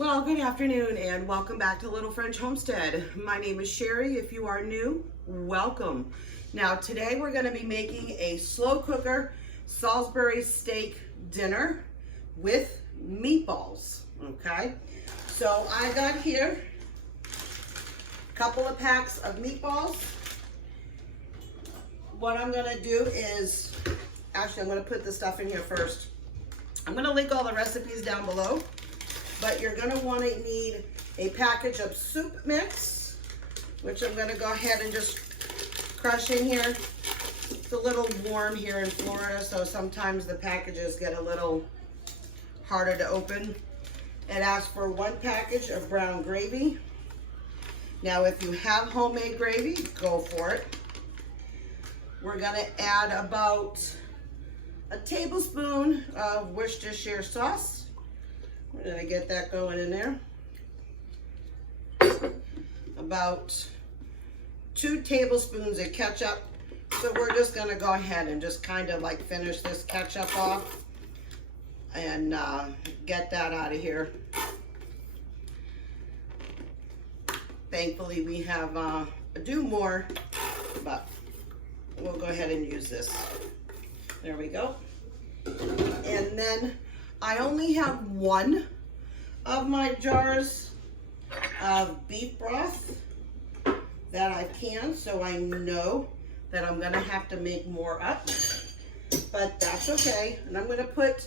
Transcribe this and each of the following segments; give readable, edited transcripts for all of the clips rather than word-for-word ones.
Well, good afternoon and welcome back to Little French Homestead. My name is Sherry. If you are new, welcome. Now today we're going to be making a slow cooker Salisbury steak dinner with meatballs, okay? So I got here a couple of packs of meatballs. What I'm going to do is, actually I'm going to put the stuff in here first. I'm going to link all the recipes down below. But you're going to want to need a package of soup mix, which I'm going to go ahead and just crush in here. It's a little warm here in Florida, so sometimes the packages get a little harder to open. It asks for 1 package of brown gravy. Now, if you have homemade gravy, go for it. We're going to add about a tablespoon of Worcestershire sauce. We're going to get that going in there. About 2 tablespoons of ketchup. So we're just going to go ahead and just kind of like finish this ketchup off and get that out of here. Thankfully we have do more, but we'll go ahead and use this. There we go. And then I only have 1 of my jars of beef broth that I can, so I know that I'm gonna have to make more up, but that's okay. And I'm gonna put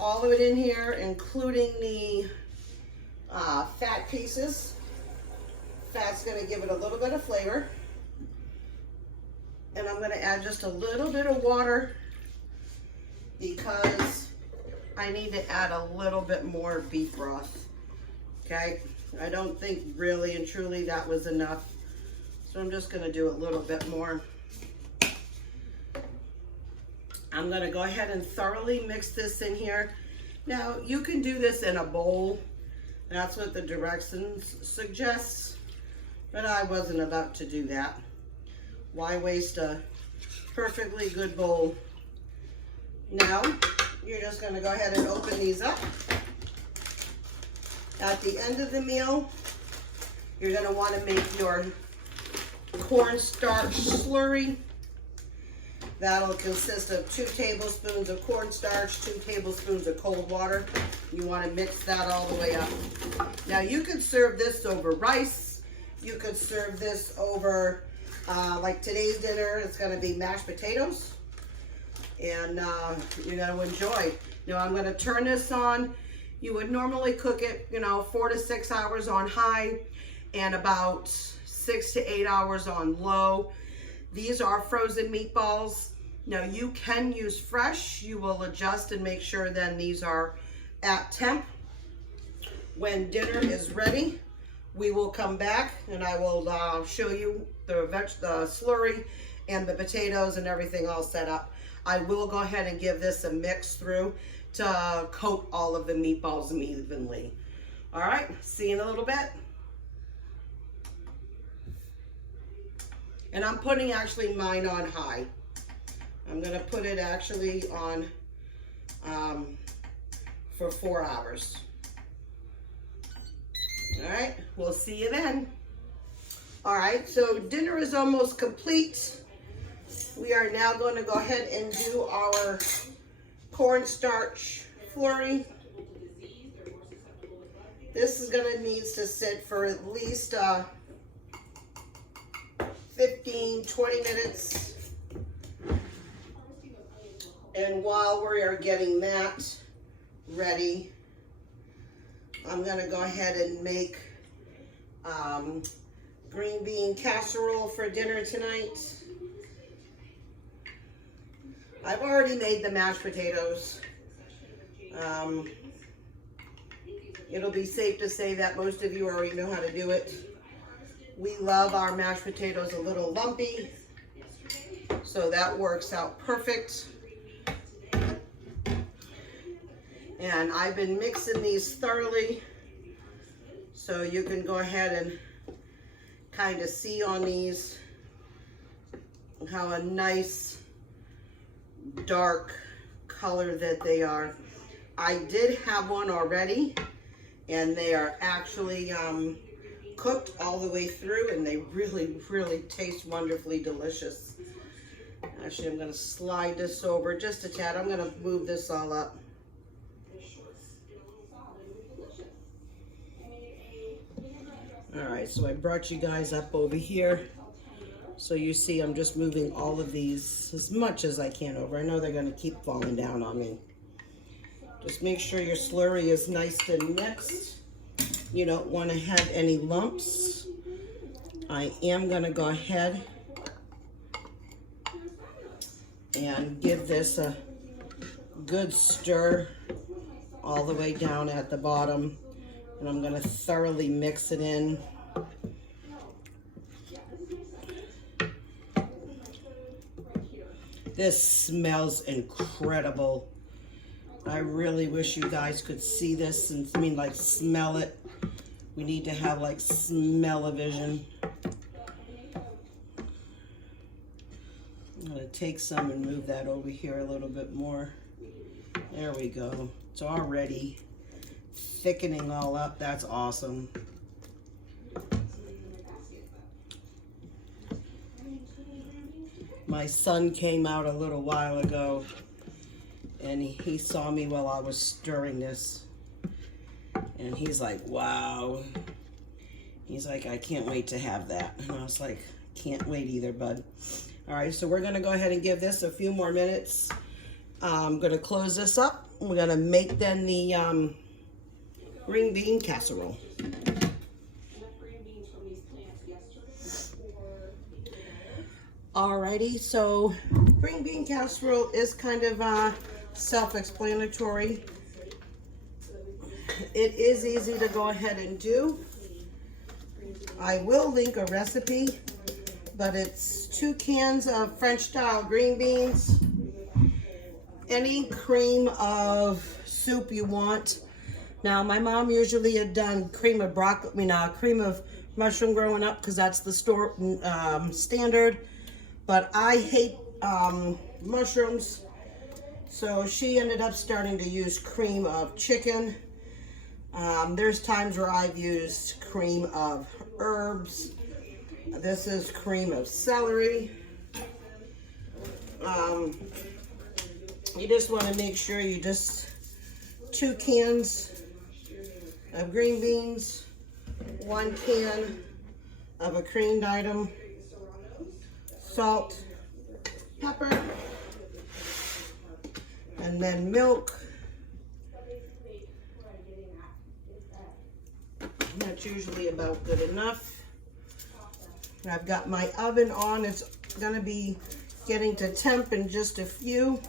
all of it in here, including the fat pieces. Fat's gonna give it a little bit of flavor. And I'm gonna add just a little bit of water because I need to add a little bit more beef broth, okay? I don't think really and truly that was enough, so I'm just gonna do a little bit more. I'm gonna go ahead and thoroughly mix this in here. Now, you can do this in a bowl. That's what the directions suggest, but I wasn't about to do that. Why waste a perfectly good bowl? Now, you're just going to go ahead and open these up. At the end of the meal, you're going to want to make your cornstarch slurry. That'll consist of 2 tablespoons of cornstarch, 2 tablespoons of cold water. You want to mix that all the way up. Now you could serve this over rice. You could serve this over, like today's dinner, it's going to be mashed potatoes. And you're going to enjoy. Now I'm going to turn this on. You would normally cook it, 4 to 6 hours on high and about 6 to 8 hours on low. These are frozen meatballs. Now you can use fresh. You will adjust and make sure then these are at temp. When dinner is ready, we will come back and I will show you the slurry and the potatoes and everything all set up. I will go ahead and give this a mix through to coat all of the meatballs evenly. All right, see you in a little bit. And I'm putting actually mine on high. I'm gonna put it actually on for 4 hours. All right, we'll see you then. All right, so dinner is almost complete. We are now going to go ahead and do our cornstarch flurry. This is going to need to sit for at least 15-20 minutes. And while we are getting that ready, I'm going to go ahead and make green bean casserole for dinner tonight. I've already made the mashed potatoes. It'll be safe to say that most of you already know how to do it. We love our mashed potatoes a little lumpy, so that works out perfect. And I've been mixing these thoroughly, so you can go ahead and kind of see on these how a nice dark color that they are. I did have one already and they are actually cooked all the way through, and they really, really taste wonderfully delicious. Actually, I'm going to slide this over just a tad. I'm going to move this all up. All right, so I brought you guys up over here. So you see I'm just moving all of these as much as I can over. I know they're going to keep falling down on me. Just make sure your slurry is nice and mixed. You don't want to have any lumps. I am going to go ahead and give this a good stir all the way down at the bottom. And I'm going to thoroughly mix it in. This smells incredible. I really wish you guys could see this and like smell it. We need to have like smell-o-vision. I'm gonna take some and move that over here a little bit more. There we go. It's already thickening all up. That's awesome. My son came out a little while ago and he saw me while I was stirring this, and he's like, wow. He's like, I can't wait to have that. And I was like, can't wait either, bud. All right, so we're gonna go ahead and give this a few more minutes. I'm gonna close this up. We're gonna make then the green bean casserole. Alrighty, so green bean casserole is kind of self-explanatory. It is easy to go ahead and do. I will link a recipe, but it's 2 cans of French style green beans, any cream of soup you want. Now, my mom usually had done cream of broccoli, cream of mushroom growing up, because that's the store standard. But I hate mushrooms, so she ended up starting to use cream of chicken. There's times where I've used cream of herbs. This is cream of celery. You just want to make sure you just 2 cans of green beans, 1 can of a creamed item, salt, pepper, and then milk. That's usually about good enough. I've got my oven on. It's gonna be getting to temp in just a few.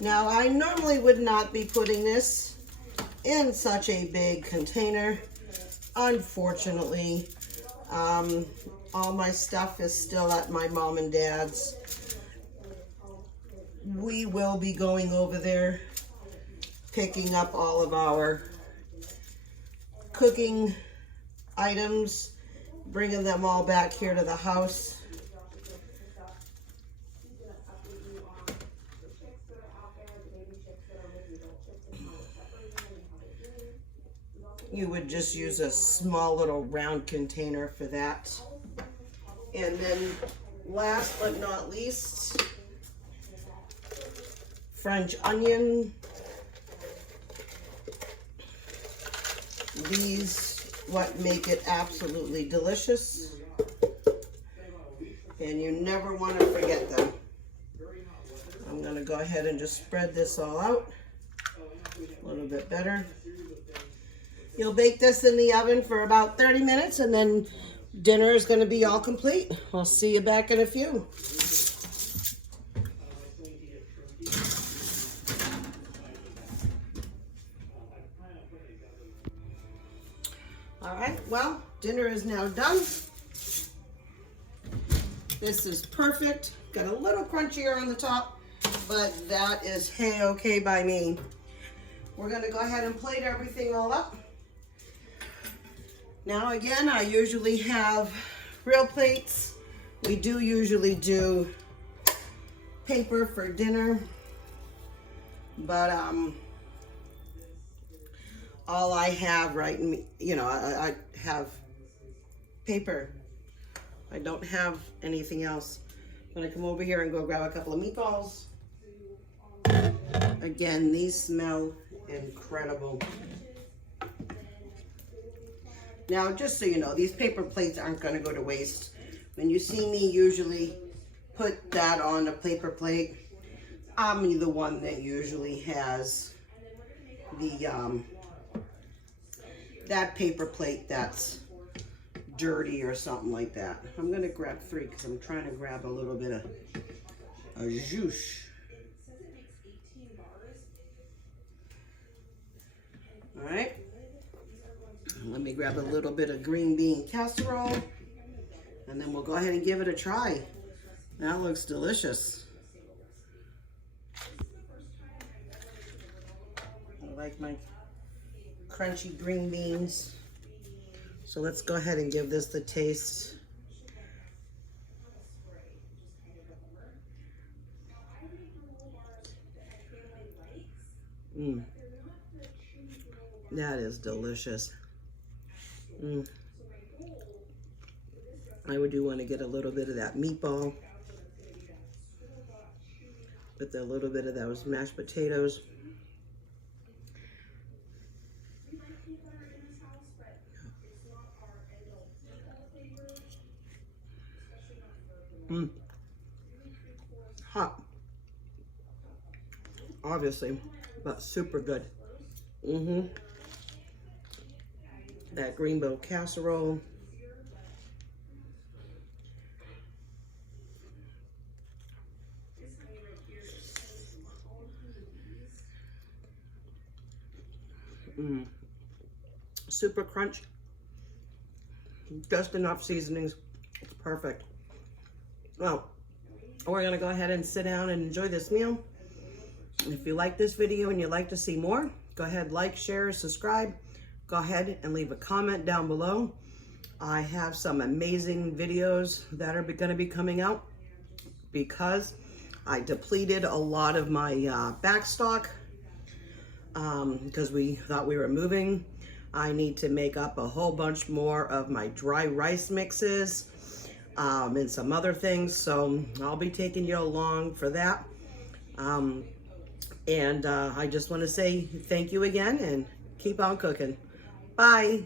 Now, I normally would not be putting this in such a big container. Unfortunately, all my stuff is still at my mom and dad's. We will be going over there, picking up all of our cooking items, bringing them all back here to the house. You would just use a small little round container for that. And then last but not least, French onion. These what make it absolutely delicious, and you never want to forget them. I'm going to go ahead and just spread this all out a little bit better. You'll bake this in the oven for about 30 minutes, and then dinner is going to be all complete. I'll see you back in a few. All right, well, dinner is now done. This is perfect. Got a little crunchier on the top, but that is hey-okay by me. We're gonna go ahead and plate everything all up. Now again, I usually have real plates. We do usually do paper for dinner, but all I have, right, you know, I have paper. I don't have anything else. I'm gonna come over here and go grab a couple of meatballs. Again, these smell incredible. Now, just so you know, these paper plates aren't gonna go to waste. When you see me usually put that on a paper plate, I'm the one that usually has the, that paper plate that's dirty or something like that. I'm gonna grab 3 because I'm trying to grab a little bit of juice. All right, let me grab a little bit of green bean casserole, and then we'll go ahead and give it a try. That looks delicious. I like my crunchy green beans. So let's go ahead and give this the taste. That is delicious. I do want to get a little bit of that meatball with a little bit of those mashed potatoes. Hot, obviously, but super good. That green bowl casserole. Super crunch. Just enough seasonings. It's perfect. Well, we're gonna go ahead and sit down and enjoy this meal. If you like this video and you'd like to see more, go ahead, like, share, subscribe. Go ahead and leave a comment down below. I have some amazing videos that are gonna be coming out because I depleted a lot of my back stock because we thought we were moving. I need to make up a whole bunch more of my dry rice mixes and some other things. So I'll be taking you along for that. I just want to say thank you again and keep on cooking. Bye.